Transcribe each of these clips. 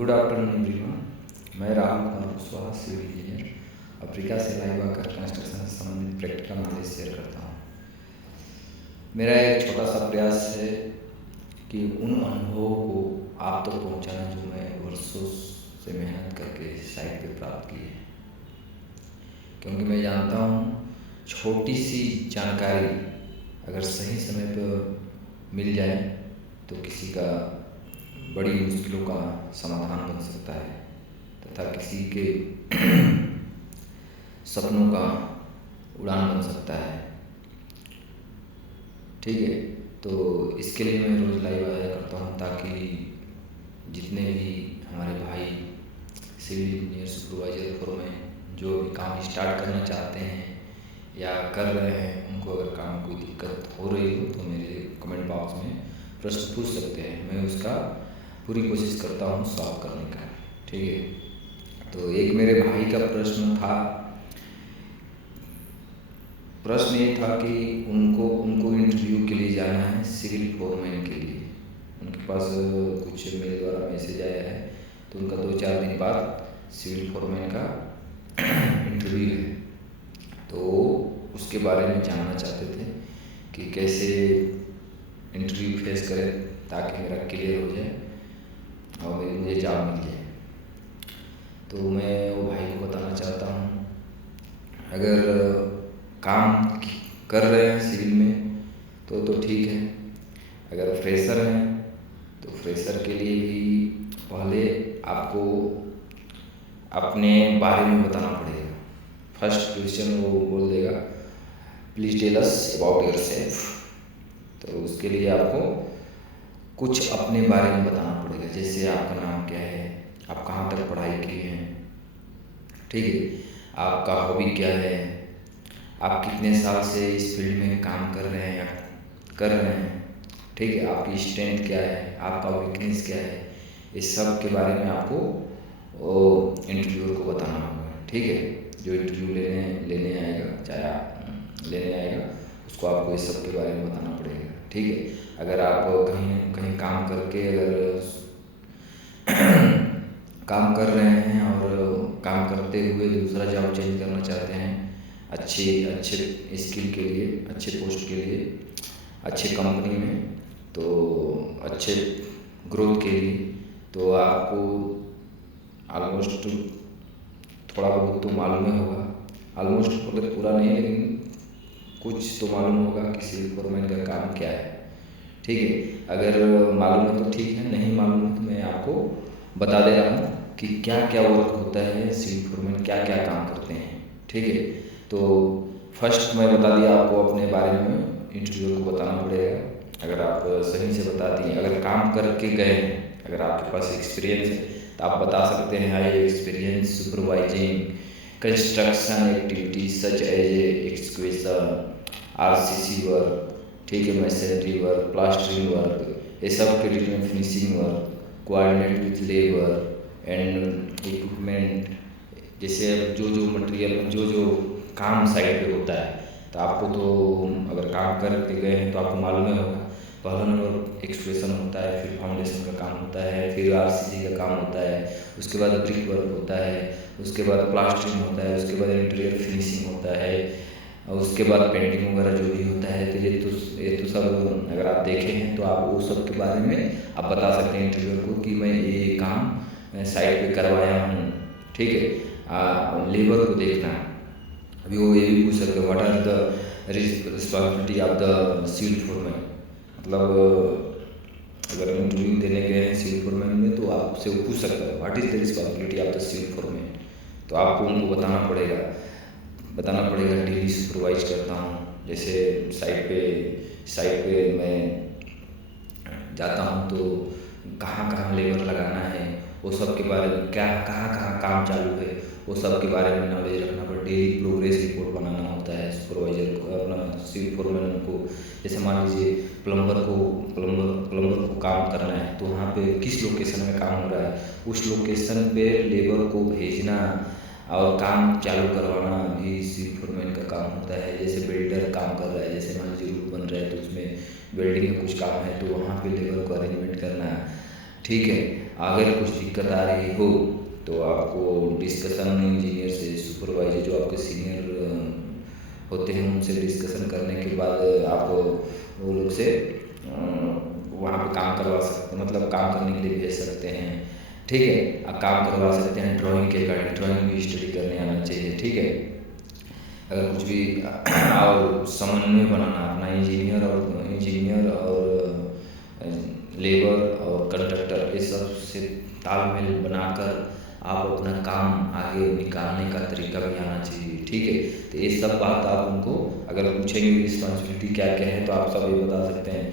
Good afternoon everyone. मैं Rahul Kumar Kushwaha, civil engineer, Africa से live आकर कंस्ट्रक्शन से संबंधित प्रैक्टिकल नॉलेज शेयर करता हूँ। मेरा एक छोटा सा प्रयास है कि उन अनुभवों को आप तक पहुँचाना जो मैं वर्षों से मेहनत करके साइट पे प्राप्त की है, क्योंकि मैं जानता हूँ छोटी सी जानकारी अगर सही समय पर मिल जाए तो किसी का बड़ी मुश्किलों का समाधान बन सकता है तथा किसी के सपनों का उड़ान बन सकता है। ठीक है, तो इसके लिए मैं रोज़ लाइव आया करता हूँ ताकि जितने भी हमारे भाई सिविल इंजीनियर, सुपरवाइज़र, फोरमैन जो भी काम स्टार्ट करना चाहते हैं या कर रहे हैं, उनको अगर काम कोई दिक्कत हो रही हो तो मेरे कमेंट बॉक्स में प्रश्न पूछ सकते हैं। मैं उसका पूरी कोशिश करता हूँ सॉल्व करने का। ठीक है, तो एक मेरे भाई का प्रश्न ये था कि उनको इंटरव्यू के लिए जाना है सिविल फोरमैन के लिए। उनके पास कुछ मेरे द्वारा मैसेज आया है, तो उनका 2-4 दिन बाद सिविल फोरमैन का इंटरव्यू है, तो उसके बारे में जानना चाहते थे कि कैसे इंटरव्यू फेस करें ताकि मेरा क्लियर हो जाए और मुझे जॉब मिल जाए। तो मैं वो भाई को बताना चाहता हूँ, अगर काम कर रहे हैं सिविल में तो ठीक है। अगर फ्रेशर हैं तो फ्रेशर के लिए भी पहले आपको अपने बारे में बताना पड़ेगा। फर्स्ट क्वेश्चन वो बोल देगा, please tell us about yourself. तो उसके लिए आपको कुछ अपने बारे में बताना पड़ेगा, जैसे आपका नाम क्या है, आप कहाँ तक पढ़ाई किए हैं, ठीक है, आपका हॉबी क्या है, आप कितने साल से इस फील्ड में काम कर रहे हैं, ठीक है, आपकी स्ट्रेंथ क्या है, आपका वीकनेस क्या है, इस सब के बारे में आपको इंटरव्यूअर को बताना होगा। ठीक है, जो इंटरव्यू लेने आएगा उसको आपको इस सब के बारे में बताना पड़ेगा। ठीक है, अगर आप कहीं काम करके अगर काम कर रहे हैं और काम करते हुए दूसरा जॉब चेंज करना चाहते हैं अच्छे स्किल के लिए, अच्छे पोस्ट के लिए, अच्छे कंपनी में, तो अच्छे ग्रोथ के लिए, तो आपको ऑलमोस्ट थोड़ा बहुत तो मालूम ही होगा। ऑलमोस्ट मतलब पूरा नहीं, लेकिन कुछ तो मालूम होगा कि सिविल फोरमैन का काम क्या है। ठीक है, अगर मालूम है तो ठीक है, नहीं मालूम है तो मैं आपको बता दे रहा हूँ कि क्या क्या वर्क होता है, सिविल फोरमैन क्या क्या काम करते हैं। ठीक है, तो फर्स्ट मैं बता दिया आपको अपने बारे में, इंटरव्यू को बताना पड़ेगा। अगर आप सही से बता दिए, अगर काम करके गए हैं, अगर आपके पास एक्सपीरियंस है तो आप बता सकते हैं, I have experience supervising construction activities such as excavation, RCC work, ठीक है, मैसनरी वर्क, प्लास्टरिंग वर्क, ये सब के detail, finishing work, coordinate with labour and equipment, जैसे जो मटेरियल जो काम साइट पे होता है, तो आपको तो अगर काम करके गए हैं तो आपको मालूम ही होगा। पहला नंबर एक्सप्रेशन होता है, फिर फाउंडेशन का काम होता है, फिर आरसीसी का काम होता है, उसके बाद ब्रिक वर्क होता है, उसके बाद प्लास्टरिंग होता है, उसके बाद इंटीरियर फिनिशिंग होता है, और उसके बाद पेंटिंग वगैरह जो भी होता है। तो ये तो सब अगर आप देखे हैं तो आप वो सब के बारे में आप बता सकते हैं इंटरव्यूअर को कि मैं ये काम साइट पे करवाया हूँ। ठीक है, लेबर को देखना, अभी वो ये भी पूछ सकते हैं, what are the responsibility of the civil foreman. मतलब अगर इंटरव्यू देने गए हैं सिविल फोरमैन में तो आपसे वो पूछ सकता है, what is the responsibility of the civil foreman. तो आपको उनको बताना पड़ेगा। डेली सुपरवाइज करता हूँ, जैसे साइट पे मैं जाता हूँ तो कहाँ कहाँ लेबर लगाना है, वो सब के बारे में, कहाँ काम चालू है, वो सब के बारे में नॉलेज रखना पड़ता है। डेली प्रोग्रेस रिपोर्ट बनाना होता है सुपरवाइजर को, अपना सिविल फोरमैन को। जैसे मान लीजिए प्लम्बर को काम करना है, तो वहाँ पे किस लोकेशन में काम हो रहा है, उस लोकेशन पे लेबर को भेजना और काम चालू करवाना भी सिविल फोरमैन का काम होता है। जैसे बिल्डर काम कर रहा है, जैसे मान लीजिए रूफ बन रहा है तो उसमें वेल्डिंग का कुछ काम है, तो वहाँ पे लेबर को अरेंजमेंट करना, ठीक है, अगर कुछ दिक्कत आ रही हो तो आपको डिस्कशन इंजीनियर से, सुपरवाइजर जो आपके सीनियर होते हैं उनसे डिस्कशन करने के बाद आप वो लोग से वहाँ पे काम करवा सकते, मतलब काम करने के लिए भेज सकते हैं। ठीक है, आप काम करवा सकते हैं ड्राइंग के अकॉर्डिंग, ड्राइंग भी स्टडी करने आना चाहिए। ठीक है, अगर कुछ भी और समन्वय बनाना अपना इंजीनियर और लेबर और कंट्रैक्टर, ये सब से तालमेल बनाकर आप अपना काम आगे निकालने का तरीका भी आना चाहिए। ठीक है, तो ये सब बात आप उनको अगर पूछेंगे रिस्पॉन्सिबिलिटी क्या क्या है तो आप सब ये बता सकते हैं।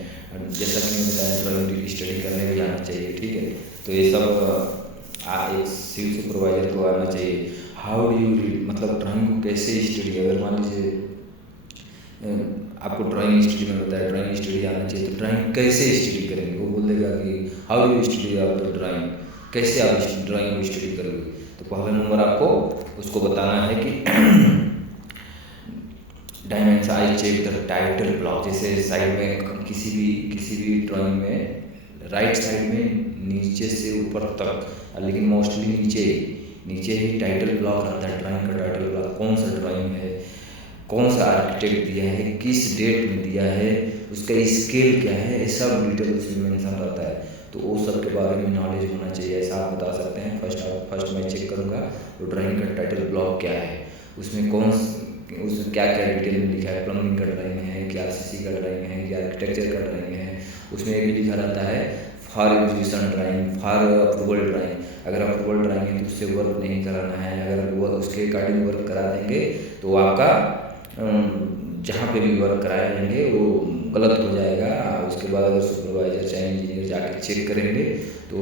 जैसा कि मैंने बताया ड्राइंग स्टडी करने भी आना चाहिए। ठीक है, तो ये सब एक सिविल सुपरवाइजर को आना चाहिए। हाउ डू यू रीड, मतलब ड्राइंग को कैसे स्टडी, अगर मान लीजिए आपको ड्राइंग स्टडी में बताया ड्राइंग स्टडी आना चाहिए, तो ड्राइंग कैसे स्टडी करेंगे, वो बोल देगा कि how do you study out the drawing, कैसे आप ड्राइंग को स्टडी करोगे। तो पहला नंबर आपको उसको बताना है कि dimension, I check the title block. जैसे साइड में किसी भी ड्राइंग में राइट साइड में नीचे से ऊपर तक, लेकिन मोस्टली नीचे ही टाइटल ब्लॉक रहता है। ड्राइंग का टाइटल ब्लॉक, कौन सा ड्राइंग है, कौन सा आर्किटेक्ट दिया है, किस डेट में दिया है, उसका स्केल क्या है, ये सब डिटेल उसमें मेंशन रहता है। तो वो सब के बारे में नॉलेज होना चाहिए, ऐसा आप बता सकते हैं। फर्स्ट मैं चेक करूँगा तो ड्राइंग का टाइटल ब्लॉक क्या है, उसमें उसमें क्या क्या डिटेल में लिखा है, प्लम्बिंग का ड्राइंग है कि आरसीसी का ड्राइंग है कि आर्किटेक्चर का ड्राइंग है। उसमें एक लिखा रहता है for execution drawing, for approval drawing. अगर अप्रूवल ड्राइंग है तो उससे वर्क नहीं कराना है, अगर वो उसके अकॉर्डिंग वर्क करा देंगे तो आपका जहाँ पे भी वर्क कराए जाएंगे वो गलत हो जाएगा। उसके बाद अगर सुपरवाइजर चाहे इंजीनियर जाके चेक करेंगे तो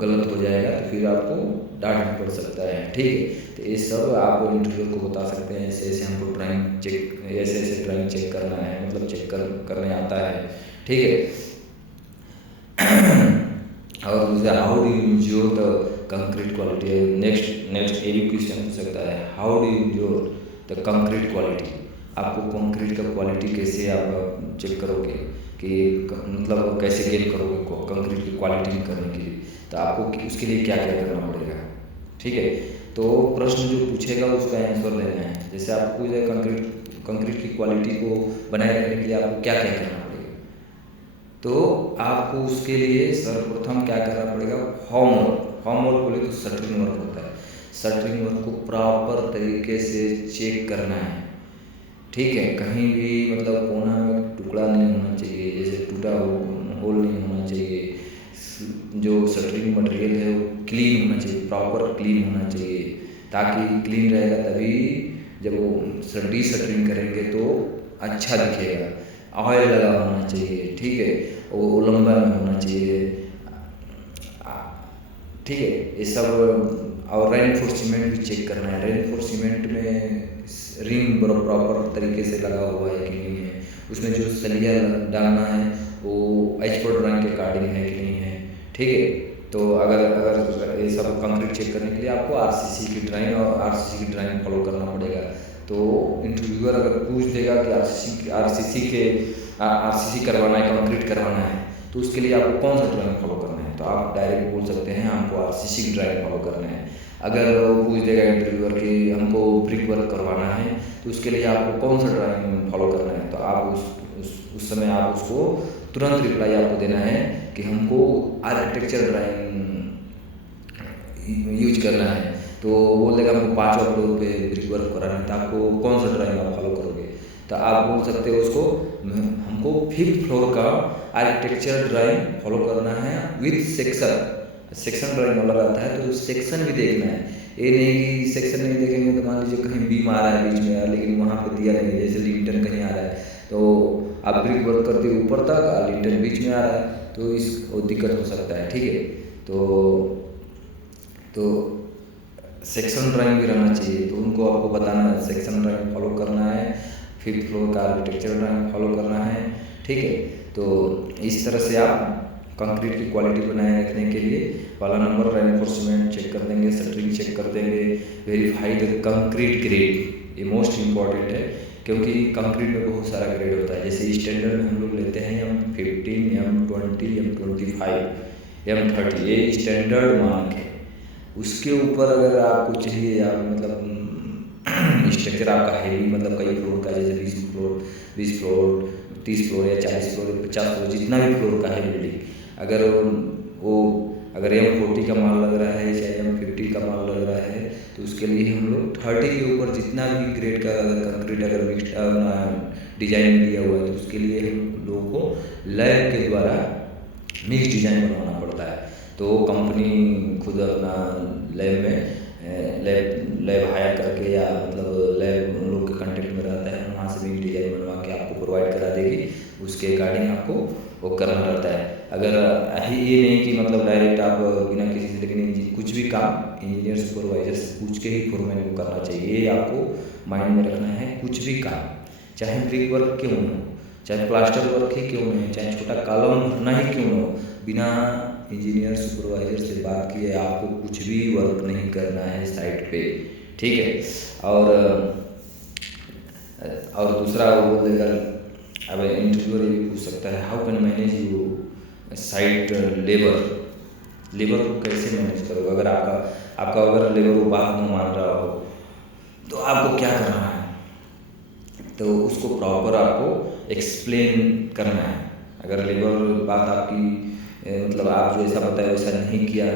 गलत हो जाएगा, तो फिर आपको डांट भी पड़ सकता है। ठीक है, तो ये सब आप इंटरव्यू को बता सकते हैं, ऐसे हमको ड्राइंग चेक, ऐसे ड्राइंग चेक करना है, मतलब चेक करने आता है। ठीक है, और दूसरा how do you ensure the concrete quality. Next ये भी क्वेश्चन पूछ सकता है, how do you ensure the concrete quality. आपको कंक्रीट का क्वालिटी कैसे आप चेक करोगे कि मतलब कैसे गेन करोगे कंक्रीट की क्वालिटी करने के लिए, तो आपको उसके लिए क्या क्या करना पड़ेगा। ठीक है, तो प्रश्न जो पूछेगा उसका आंसर देना है। जैसे आपको पूछे कंक्रीट की क्वालिटी को बनाए रखने के लिए आपको क्या क्या करना पड़ेगा, तो आपको उसके लिए सर्वप्रथम क्या करना पड़ेगा, होमवर्क बोले तो शटरिंग वर्क होता है। शटरिंग वर्क को प्रॉपर तरीके से चेक करना है। ठीक है, कहीं भी मतलब कोना में टुकड़ा नहीं होना चाहिए, जैसे टूटा होल नहीं होना चाहिए। जो शटरिंग मटेरियल है वो क्लीन होना चाहिए, प्रॉपर क्लीन होना चाहिए, ताकि क्लीन रहेगा तभी जब वो शटरिंग करेंगे तो अच्छा दिखेगा। ऑयल लगा होना चाहिए। ठीक है, वो लंबा में होना चाहिए। ठीक है, ये सब। और रेनफोर्समेंट भी चेक करना है। रेनफोर्समेंट में रिंग प्रॉपर तरीके से लगा हुआ है कि नहीं है, उसमें जो सलिया डालना है वो एज पर ड्राइंग के अकॉर्डिंग है कि नहीं है। ठीक है, तो अगर ये सब कंक्रीट चेक करने के लिए आपको आरसीसी की ड्राइंग फॉलो करना पड़ेगा। तो इंटरव्यूअर अगर पूछ देगा कि आरसीसी करवाना है, कंक्रीट करवाना है, तो उसके लिए आपको कौन सा ड्राइंग फॉलो करना है, तो आप डायरेक्ट बोल सकते हैं हमको आरसीसी की ड्राइंग फॉलो करना है। अगर वो पूछ देगा इंटरव्यूअर कि हमको ब्रिक वर्क करवाना है, तो उसके लिए आपको कौन सा ड्राइंग फॉलो करना है, तो आप उस समय आप उसको तुरंत रिप्लाई आपको देना है कि हमको आर्किटेक्चर ड्राइंग यूज करना है। तो बोल देगा हमको 5 फ्लोर पे ब्रिक वर्क कराना है, तो आपको कौन सा ड्राइंग आप फॉलो करोगे, तो आप बोल सकते हो उसको हमको 5th फ्लोर का आर्किटेक्चर ड्राइंग फॉलो करना है विथ सेक्शन ड्राइंग अलग आता है, तो सेक्शन भी देखना है। ये नहीं कि सेक्शन नहीं देखेंगे तो मान लीजिए कहीं बीम आ रहा है बीच में यार, लेकिन वहाँ पे दिया नहीं है, जैसे लिंटन कहीं आ रहा है तो आप ब्रिक वर्क करते ऊपर तक और लिंटन बीच में आ रहा है, तो वो दिक्कत हो सकता है। ठीक है, तो सेक्शन ड्राइंग भी रहना चाहिए, तो उनको आपको बताना है सेक्शन ड्राइंग फॉलो करना है, 5th फ्लोर का आर्किटेक्चर ड्राइंग फॉलो करना है। ठीक है, तो इस तरह से आप कंक्रीट की क्वालिटी बनाए रखने के लिए पहला नंबर रेनफोर्समेंट चेक कर देंगे, शटरिंग चेक कर देंगे, वेरीफाई द कंक्रीट ग्रेड, ये मोस्ट इम्पॉर्टेंट है, क्योंकि कंक्रीट में बहुत सारा ग्रेड होता है। जैसे स्टैंडर्ड में हम लोग लेते हैं M15, M20, M25, M30 ये स्टैंडर्ड मानक है। उसके ऊपर अगर आपको चाहिए, आप मतलब स्ट्रक्चर आपका हैवी, मतलब कई फ्लोर का, जैसे 20 फ्लोर 30 फ्लोर या 40 फ्लोर 50 फ्लोर, जितना भी फ्लोर का है बिल्डिंग, अगर वो अगर M40 का माल लग रहा है चाहे M50 का माल लग रहा है, तो उसके लिए हम लोग 30 के ऊपर जितना भी ग्रेड का अगर कंक्रीट अगर मिक्स्ड डिजाइन दिया हुआ है, तो उसके लिए हम लोगों को लैब के द्वारा मिक्स डिजाइन बनवाना पड़ता है। तो कंपनी खुद अपना लैब में लैब हायर करके, या मतलब लैब उन लोग के कांटेक्ट में रहता है, वहाँ से भी डिजाइन बनवा के आपको प्रोवाइड करा देगी। उसके अकॉर्डिंग आपको वो करना रहता है। अगर ये नहीं कि मतलब डायरेक्ट आप बिना किसी से, लेकिन कुछ भी काम इंजीनियर सुपरवाइजर से पूछ के ही फोरमैन को करना चाहिए। ये आपको माइंड में रखना है। कुछ भी काम, चाहे ब्रिक वर्क क्यों न हो, चाहे प्लास्टर वर्क ही क्यों नहीं, चाहे छोटा कॉलम भरना ही क्यों न हो, बिना इंजीनियर सुपरवाइजर से बात किए आपको कुछ भी वर्क नहीं करना है साइट पे, ठीक है। और दूसरा वो बोलेगा, अब इंटरव्यूअर ये भी पूछ सकता है, how can manage you site labour को कैसे मैनेज करोगे। अगर आपका अगर लेबर वो बात नहीं मान रहा हो, तो आपको क्या करना है, तो उसको प्रॉपर आपको एक्सप्लेन करना है। अगर लेबर बात आपकी मतलब आप जो ऐसा बताया वैसा नहीं किया,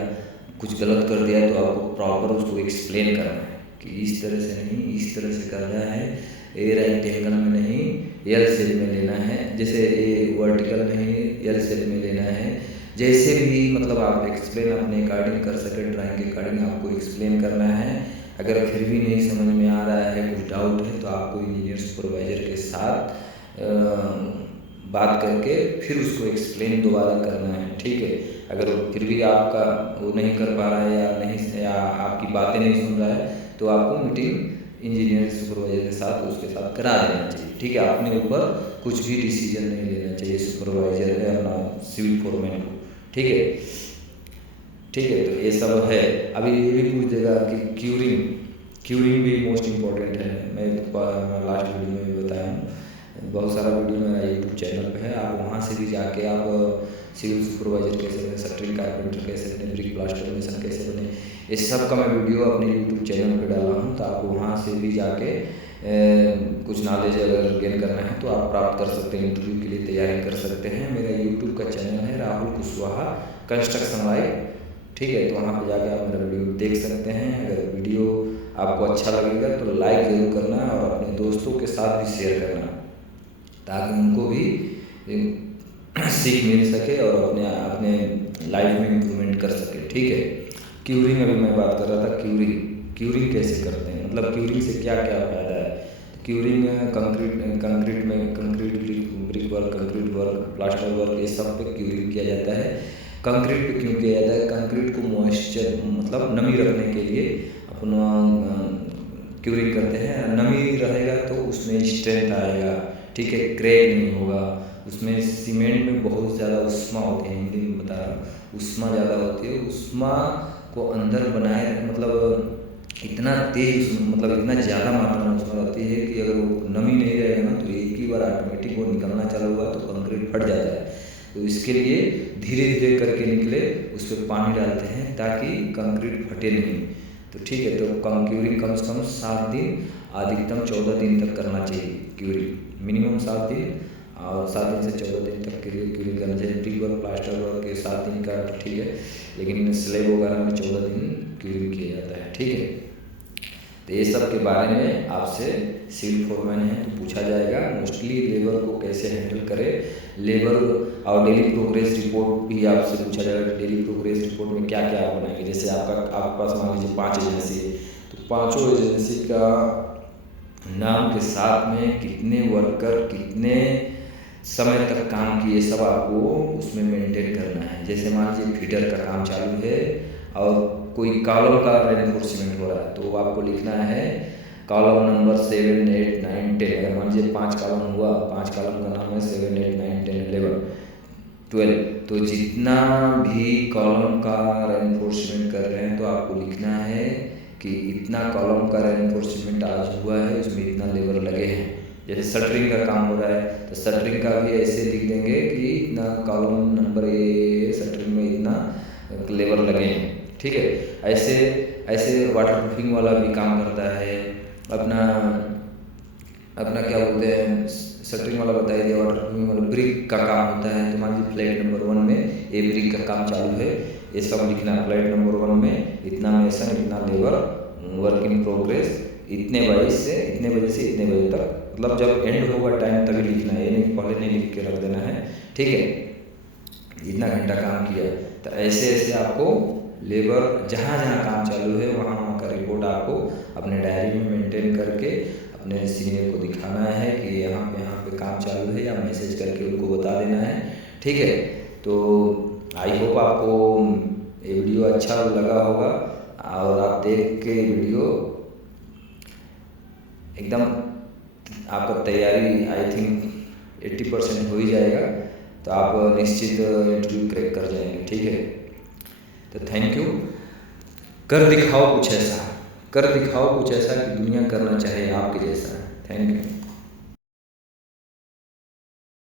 कुछ गलत कर दिया, तो आपको प्रॉपर उसको एक्सप्लेन करना है कि इस तरह से नहीं, इस तरह से करना है, ए रेक्टेंगल में नहीं एल शेप में लेना है, जैसे ए वर्टिकल नहीं एल शेप में लेना है। जैसे भी मतलब आप एक्सप्लेन अपने अकॉर्डिंग कर सके, ड्राइंग के अकॉर्डिंग आपको एक्सप्लेन करना है। अगर फिर भी नहीं समझ में आ रहा है, कुछ डाउट है, तो आपको इंजीनियर सुपरवाइजर के साथ बात करके फिर उसको एक्सप्लेन दोबारा करना है, ठीक है। अगर फिर भी आपका वो नहीं कर पा रहा है या आपकी बातें नहीं सुन रहा है, तो आपको मीटिंग इंजीनियर सुपरवाइजर के साथ उसके साथ करा देना चाहिए, ठीक है। अपने ऊपर कुछ भी डिसीजन नहीं लेना चाहिए सुपरवाइजर है ना सिविल फोरमैन को, ठीक है। ठीक है, तो ये सब है। अभी ये भी पूछ देगा कि क्यूरिंग भी मोस्ट इम्पॉर्टेंट है। मैं लास्ट वीडियो में भी बताया हूँ, बहुत सारा वीडियो मेरा यूट्यूब चैनल पे है, आप वहाँ से भी जाके आप सिविल सुपरवाइजर कैसे बने, शटरिंग कारपेंटर कैसे बने, ब्रिक प्लास्टर मेसन कैसे बने, इस सब का मैं वीडियो अपने यूट्यूब चैनल पे डाला हूँ। तो आप वहाँ से भी जाके कुछ नॉलेज अगर गेन करना है तो आप प्राप्त कर सकते हैं, इंटरव्यू के लिए तैयारी कर सकते हैं। मेरा यूट्यूब का चैनल है राहुल कुशवाहा कंस्ट्रक्शन लाइफ, ठीक है। तो वहाँ पे जाके आप मेरा वीडियो देख सकते हैं। अगर वीडियो आपको अच्छा लगेगा तो लाइक ज़रूर करना और अपने दोस्तों के साथ भी शेयर करना, ताकि उनको भी सीख मिल सके और अपने लाइफ में इम्प्रूवमेंट कर सके, ठीक है। क्यूरिंग, अभी मैं बात कर रहा था क्यूरिंग कैसे करते हैं, मतलब क्यूरिंग से क्या क्या फ़ायदा है। क्यूरिंग कंक्रीट में concrete brick work, concrete work, plaster work, ये सब पे क्यूरिंग किया जाता है। कंक्रीट पे क्यों किया जाता है, कंक्रीट को मॉइस्चर मतलब नमी रखने के लिए अपना क्यूरिंग करते हैं। नमी रहेगा तो उसमें स्ट्रेंथ आएगा, ठीक है, क्रैक नहीं होगा। उसमें सीमेंट में बहुत ज़्यादा उष्मा होती है, हिंदी में बता रहा हूँ, उष्मा ज़्यादा होती है। उष्मा को अंदर बनाए मतलब इतना तेज, मतलब इतना ज़्यादा मात्रा में उष्मा रहती है कि अगर वो नमी नहीं रहेगा ना, तो एक ही बार ऑटोमेटिक वो निकलना चालू हुआ तो कंक्रीट फट जाता है। तो इसके लिए धीरे धीरे करके निकले, उस पर पानी डालते हैं ताकि कंक्रीट फटे नहीं, तो ठीक है। तो क्यूरिंग कम से कम 7 दिन, अधिकतम 14 दिन तक करना चाहिए क्यूरिंग, मिनिमम 7 दिन, और 7 दिन से 14 दिन तक के लिए क्यूरिंग करना चाहिए। ब्रिक वर्क, प्लास्टर वर्क 7 दिन का ठीक है, लेकिन स्लैब वगैरह में 14 दिन क्यूरिंग किया जाता है, ठीक है। तो ये सब के बारे में आपसे सिविल फोरमैन है तो पूछा जाएगा। मोस्टली लेबर को कैसे हैंडल करें, लेबर और डेली प्रोग्रेस रिपोर्ट भी आपसे पूछा जाएगा। डेली प्रोग्रेस रिपोर्ट में क्या क्या आप बनाएंगे, जैसे आपके पास मान लीजिए 5 एजेंसी है, तो 5 एजेंसी का नाम के साथ में कितने वर्कर कितने समय तक काम किए, सब आपको उसमें मेंटेन करना है। जैसे मान लीजिए फीडर का काम चालू है और कोई कॉलम का रेनफोर्समेंट हो रहा है, तो आपको लिखना है कॉलम नंबर 7, 8, 9, 10। अगर मान लीजिए 5 कॉलम हुआ, 5 कॉलम का नाम है 7, 8, 9, 10, 11, 12, तो जितना भी कॉलम का रेनफोर्समेंट कर रहे हैं तो आपको लिखना है कि इतना कॉलम का रेनफोर्समेंट आज हुआ है, उसमें इतना लेबर लगे हैं। जैसे शटरिंग का काम हो रहा है तो शटरिंग का भी ऐसे लिख देंगे कि इतना कॉलम नंबर ए शटरिंग में इतना लेबर लगे हैं, ठीक है। ऐसे ऐसे वाटर प्रूफिंग वाला भी काम करता है। अपना अपना क्या बोलते हैं, शटरिंग वाला बता दिया, वाटर प्रूफिंग वाला ब्रिक का काम होता है। तो मान लीजिए फ्लैट नंबर 1 में ये ब्रिक का काम चालू है, ये सब लिखना है। फ्लैट नंबर 1 में इतना मेसन, इतना लेबर, वर्क इन प्रोग्रेस, इतने बजे से इतने बजे से इतने बजे तक, मतलब जब एंड होगा टाइम तभी लिखना है, ये नहीं पहले नहीं लिख के रख देना है, ठीक है। इतना घंटा काम किया, तो ऐसे ऐसे आपको लेबर जहाँ जहाँ काम चालू है वहाँ वहाँ का रिपोर्ट आपको अपने डायरी में मेंटेन करके अपने सीनियर को दिखाना है कि यहाँ पे काम चालू है, या मैसेज करके उनको बता देना है, ठीक है। तो आई होप आपको ये वीडियो अच्छा लगा होगा, और आप देख के वीडियो एकदम आपका तैयारी आई थिंक 80% हो ही जाएगा, तो आप निश्चित इंटरव्यू क्रैक कर जाएंगे, ठीक है। तो थैंक यू। कर दिखाओ कुछ ऐसा, कर दिखाओ कुछ ऐसा कि दुनिया करना चाहे आपके जैसा। Thank you.